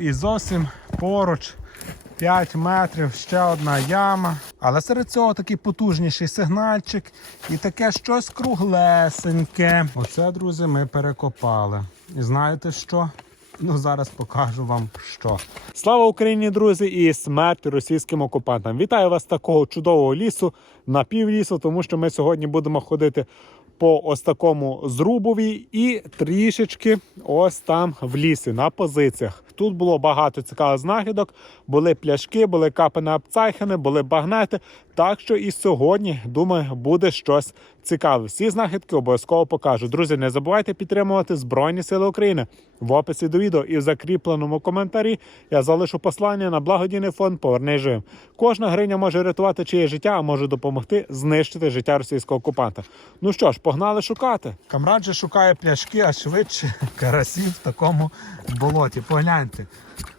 І зовсім поруч 5 метрів, ще одна яма. Але серед цього такий потужніший сигнальчик і таке щось круглесеньке. Оце, друзі, ми перекопали. І знаєте що? Ну, зараз покажу вам що. Слава Україні, друзі, і смерть російським окупантам. Вітаю вас такого чудового лісу, напівлісу, тому що ми сьогодні будемо ходити по ось такому зрубові і трішечки ось там в лісі на позиціях. Тут було багато цікавих знахідок, були пляшки, були капи апцайхени, були багнети. Так що і сьогодні, думаю, буде щось цікаве. Всі знахідки обов'язково покажу. Друзі, не забувайте підтримувати Збройні Сили України. В описі до відео і в закріпленому коментарі я залишу послання на благодійний фонд Поверни живим. Кожна гриня може рятувати чиє життя, а може допомогти знищити життя російського окупанта. Ну що ж, погнали шукати. Камрад же шукає пляшки, а швидше карасів в такому болоті. Погляньте.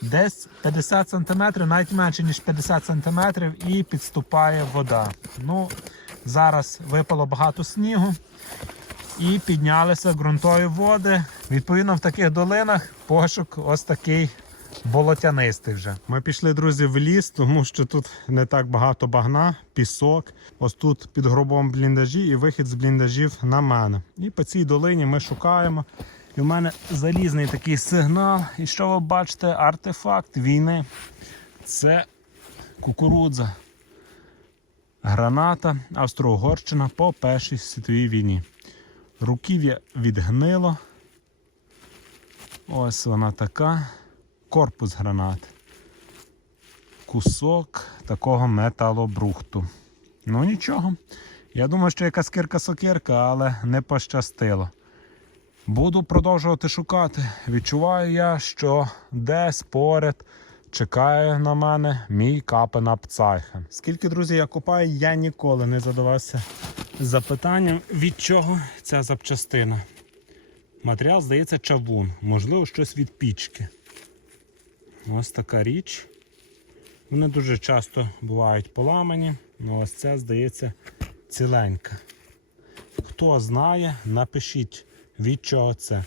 Десь 50 см, навіть менше ніж 50 см, і підступає вода. Ну, зараз випало багато снігу і піднялися ґрунтові води. Відповідно, в таких долинах пошук ось такий болотянистий вже. Ми пішли, друзі, в ліс, тому що тут не так багато багна, пісок. Ось тут під гробом бліндажі і вихід з бліндажів на мене. І по цій долині ми шукаємо. І в мене залізний такий сигнал. І що ви бачите? Артефакт війни. Це кукурудза. Граната Австро-Угорщина по Першій світовій війні. Руків'я відгнило. Ось вона така. Корпус гранати. Кусок такого металобрухту. Ну нічого. Я думаю, що якась кирка-сокирка, але не пощастило. Буду продовжувати шукати. Відчуваю я, що десь поряд чекає на мене мій капен апцайхен. Скільки, друзі, я копаю, я ніколи не задавався запитанням, від чого ця запчастина. Матеріал, здається, чавун, можливо, щось від пічки. Ось така річ. Вони дуже часто бувають поламані, але ось ця, здається, ціленька. Хто знає, напишіть, від чого це.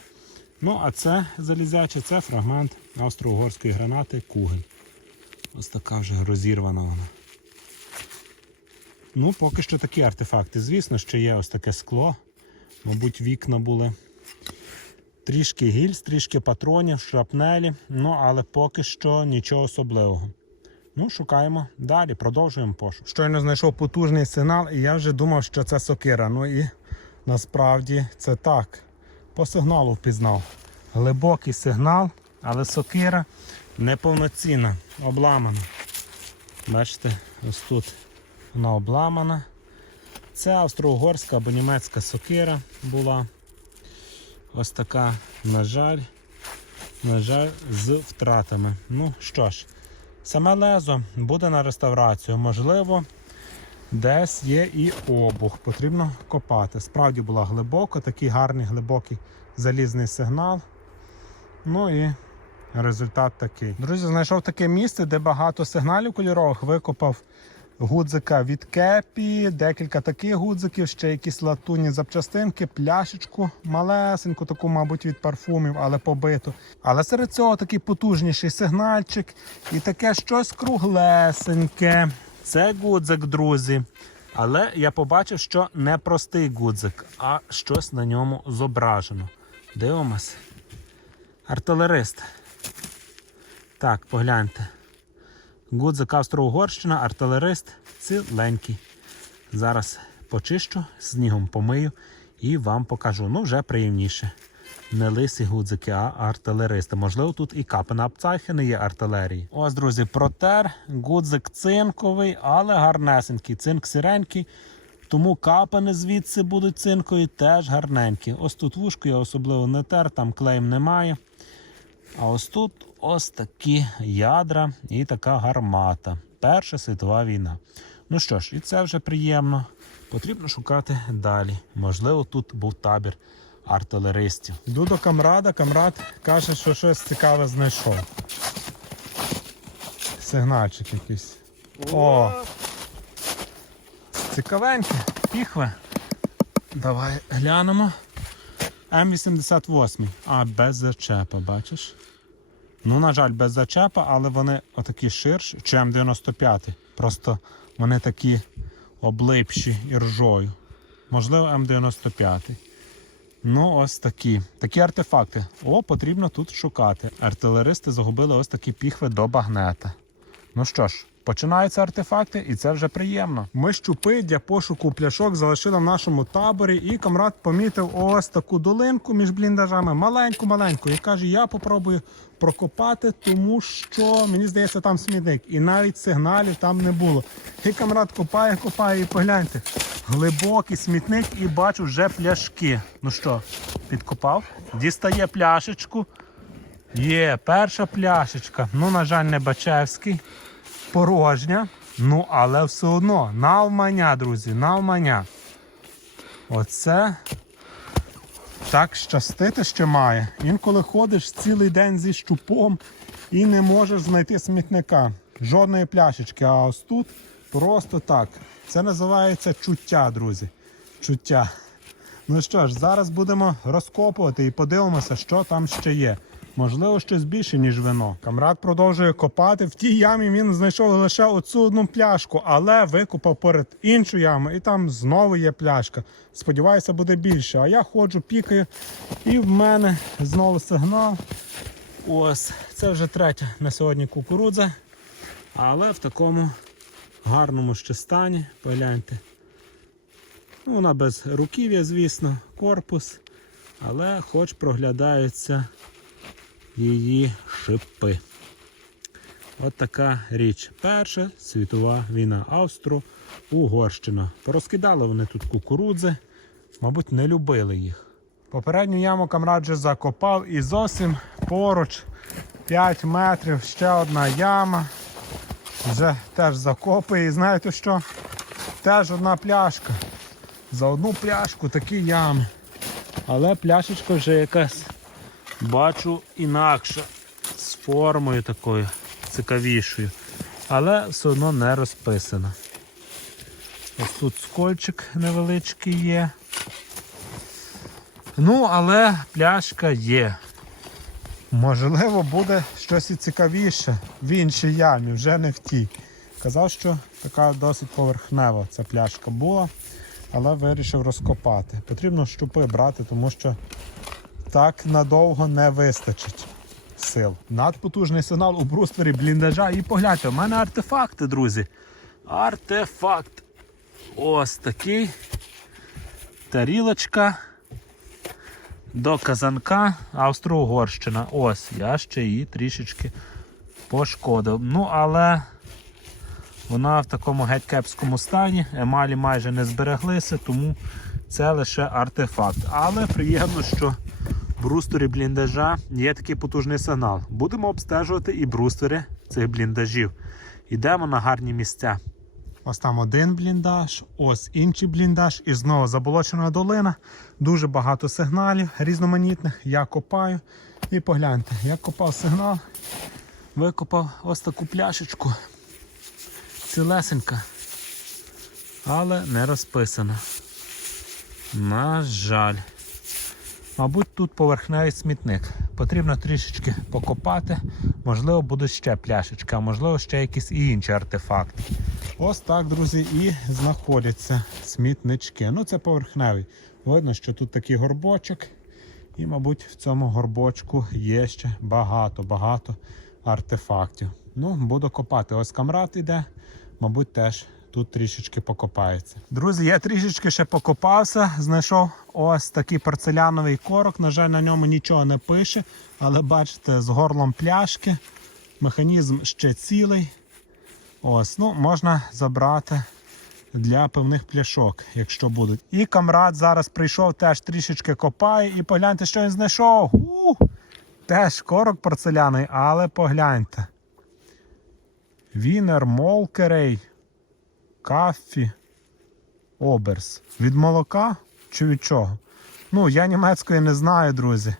Ну, а це залізяче, це фрагмент австро-угорської гранати Кугель. Ось така вже розірвана вона. Ну, поки що такі артефакти. Звісно, що є ось таке скло. Мабуть, вікна були. Трішки гільз, трішки патронів, шрапнелі. Ну, але поки що нічого особливого. Ну, шукаємо далі, продовжуємо пошук. Щойно знайшов потужний сигнал, і я вже думав, що це сокира. Ну і насправді це так. По сигналу впізнав. Глибокий сигнал, але сокира неповноцінна, обламана. Бачите, ось тут вона обламана. Це австро-угорська або німецька сокира була. Ось така, на жаль, на жаль, з втратами. Ну що ж, саме лезо буде на реставрацію. Можливо, десь є і обух. Потрібно копати. Справді була глибоко, такий гарний глибокий залізний сигнал. Ну і результат такий. Друзі, знайшов таке місце, де багато сигналів кольорових викопав гудзика від кепі, декілька таких гудзиків, ще якісь латунні запчастинки, пляшечку малесеньку, таку, мабуть, від парфумів, але побиту. Але серед цього такий потужніший сигнальчик і таке щось круглесеньке. Це гудзик, друзі. Але я побачив, що не простий гудзик, а щось на ньому зображено. Дивимось. Артилерист. Так, погляньте. Гудзик Австро-Угорщина, артилерист ціленький. Зараз почищу, снігом помию і вам покажу. Ну, вже приємніше. Не лисі гудзики, а артилеристи. Можливо, тут і капена апцайхени є артилерії. Ось, друзі, протер, гудзик цинковий, але гарнесенький. Цинк сиренький. Тому капани звідси будуть цинкові, теж гарненькі. Ось тут вушку я особливо не тер, там клеєм немає. А ось тут ось такі ядра і така гармата. Перша світова війна. Ну що ж, і це вже приємно. Потрібно шукати далі. Можливо, тут був табір артилеристів. Йду до камрада, камрад каже, що щось цікаве знайшов. Сигнальчик якийсь. О! Цікавеньке, піхве. Давай глянемо. М88. А, без зачепа, бачиш? Ну, на жаль, без зачепа, але вони отакі ширші, чи М95. Просто вони такі облипші і ржою. Можливо, М95. Ну, ось такі. Такі артефакти. О, потрібно тут шукати. Артилеристи загубили ось такі піхви до багнета. Ну що ж, починаються артефакти, і це вже приємно. Ми щупи для пошуку пляшок залишили в нашому таборі, і камрад помітив ось таку долинку між бліндажами, маленьку-маленьку. І каже: я попробую прокопати, тому що мені здається, там смітник. І навіть сигналів там не було. І камрад копає, копає, і погляньте. Глибокий смітник і бачу вже пляшки. Ну що, підкопав? Дістає пляшечку. Є, перша пляшечка. Ну, на жаль, не Бачевський. Порожня. Ну, але все одно, навмання, друзі, навмання. Оце так щастити ще має. Інколи ходиш цілий день зі щупом і не можеш знайти смітника. Жодної пляшечки. А ось тут просто так. Це називається чуття, друзі. Чуття. Ну що ж, зараз будемо розкопувати і подивимося, що там ще є. Можливо, щось більше, ніж вино. Камрад продовжує копати. В тій ямі він знайшов лише оцю одну пляшку, але викопав перед іншу яму, і там знову є пляшка. Сподіваюся, буде більше. А я ходжу, пікаю, і в мене знову сигнал. Ось, це вже третя на сьогодні кукурудза. Але в такому гарному ще стані. Погляньте. Ну, вона без руків'я, звісно, корпус, але хоч проглядаються її шипи. От така річ. Перша світова війна Австро-Угорщина. Порозкидали вони тут кукурудзи, мабуть, не любили їх. Попередню яму камрад вже закопав і зовсім поруч 5 метрів ще одна яма. Вже теж закопує. І знаєте що? Теж одна пляшка. За одну пляшку такі ями. Але пляшечка вже якась бачу інакша. З формою такою цікавішою. Але все одно не розписана. Ось тут скольчик невеличкий є. Ну, але пляшка є. Можливо, буде щось і цікавіше в іншій ямі, вже не в тій. Казав, що така досить поверхнева ця пляшка була, але вирішив розкопати. Потрібно щупи брати, тому що так надовго не вистачить сил. Надпотужний сигнал у бруствері бліндажа. І погляньте, у мене артефакти, друзі. Артефакт. Ось такий. Тарілочка до казанка Австро-Угорщина. Ось, я ще її трішечки пошкодив. Ну, але вона в такому геть кепському стані. Емалі майже не збереглися, тому це лише артефакт. Але приємно, що брустері бліндажа є такий потужний сигнал. Будемо обстежувати і брустери цих бліндажів. Йдемо на гарні місця. Ось там один бліндаж, ось інший бліндаж, і знову заболочена долина. Дуже багато сигналів різноманітних. Я копаю. І погляньте, я копав сигнал, викопав ось таку пляшечку. Цілесенька, але не розписана. На жаль. Мабуть, тут поверхневий смітник. Потрібно трішечки покопати. Можливо, будуть ще пляшечка, а можливо, ще якісь і інші артефакти. Ось так, друзі, і знаходяться смітнички. Ну, це поверхневий. Видно, що тут такий горбочок. І, мабуть, в цьому горбочку є ще багато-багато артефактів. Ну, буду копати. Ось камрад іде, мабуть, теж тут трішечки покопається. Друзі, я трішечки ще покопався, знайшов ось такий порцеляновий корок. На жаль, на ньому нічого не пише, але бачите, з горлом пляшки. Механізм ще цілий. Ось, ну, можна забрати для певних пляшок, якщо будуть. І камрад зараз прийшов, теж трішечки копає, і погляньте, що він знайшов. У! Теж корок порцеляний, але погляньте. Вінер, молкерей, кафі, оберс. Від молока чи від чого? Ну, я німецької не знаю, друзі.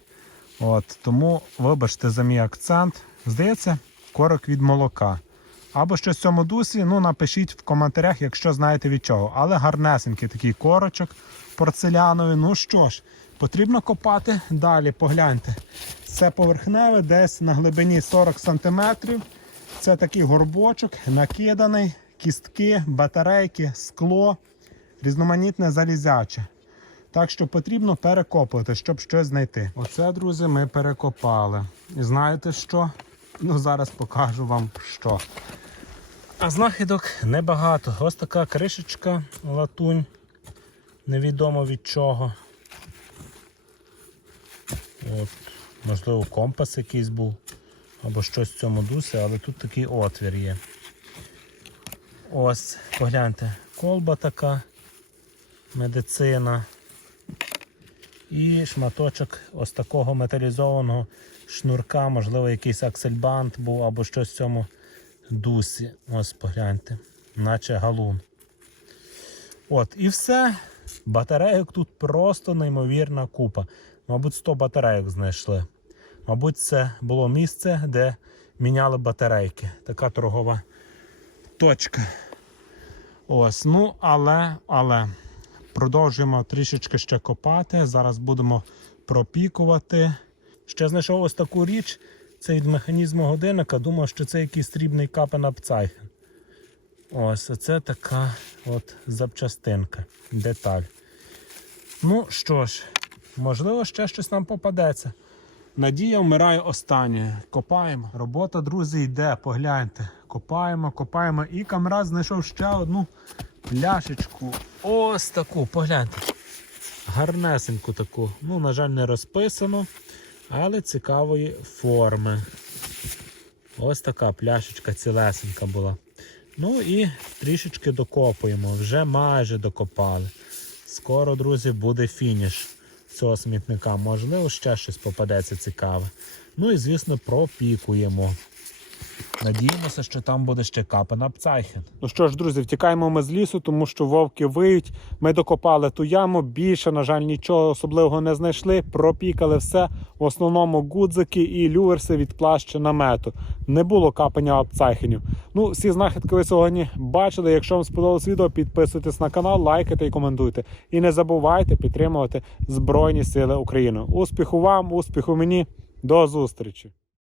От, тому вибачте за мій акцент. Здається, корок від молока. Або щось в цьому дусі, ну напишіть в коментарях, якщо знаєте від чого. Але гарнесенький такий корочок порцеляновий. Ну що ж, потрібно копати. Далі погляньте. Це поверхневе, десь на глибині 40 см. Це такий горбочок, накиданий, кістки, батарейки, скло, різноманітне залізяче. Так що потрібно перекопувати, щоб щось знайти. Оце, друзі, ми перекопали. І знаєте що? Ну, зараз покажу вам що. А знахідок небагато. Ось така кришечка латунь. Невідомо від чого. От, можливо, компас якийсь був. Або щось в цьому дусі, але тут такий отвір є. Ось, погляньте, колба така, медицина. І шматочок ось такого металізованого шнурка, можливо, якийсь аксельбант був або щось в цьому дусі. Ось погляньте, наче галун. От, і все. Батарейок тут просто неймовірна купа. Мабуть, 100 батарейок знайшли. Мабуть, це було місце, де міняли батарейки. Така торгова точка. Ось, ну, але, але. Продовжуємо трішечки ще копати. Зараз будемо пропікувати. Ще знайшов ось таку річ. Це від механізму годинника. Думав, що це якийсь срібний капенапцайхен. Ось, це така от запчастинка, деталь. Ну що ж, можливо, ще щось нам попадеться. Надія вмирає останнє. Копаємо. Робота, друзі, йде, погляньте. Копаємо, копаємо. І камрад знайшов ще одну пляшечку. Ось таку, погляньте. Гарнесеньку таку. Ну, на жаль, не розписано, але цікавої форми. Ось така пляшечка цілесенька була. Ну і трішечки докопуємо. Вже майже докопали. Скоро, друзі, буде фініш цього смітника. Можливо, ще щось попадеться цікаве. Ну і, звісно, пропікуємо. Надіємося, що там буде ще капенапцайхен. Ну що ж, друзі, втікаємо ми з лісу, тому що вовки виють. Ми докопали ту яму. Більше, на жаль, нічого особливого не знайшли. Пропікали все. В основному гудзики і люверси від плаща намету. Не було капання апцайхенів. Ну, всі знахідки ви сьогодні бачили. Якщо вам сподобалось відео, підписуйтесь на канал, лайкайте і коментуйте. І не забувайте підтримувати Збройні Сили України. Успіху вам, успіху мені. До зустрічі!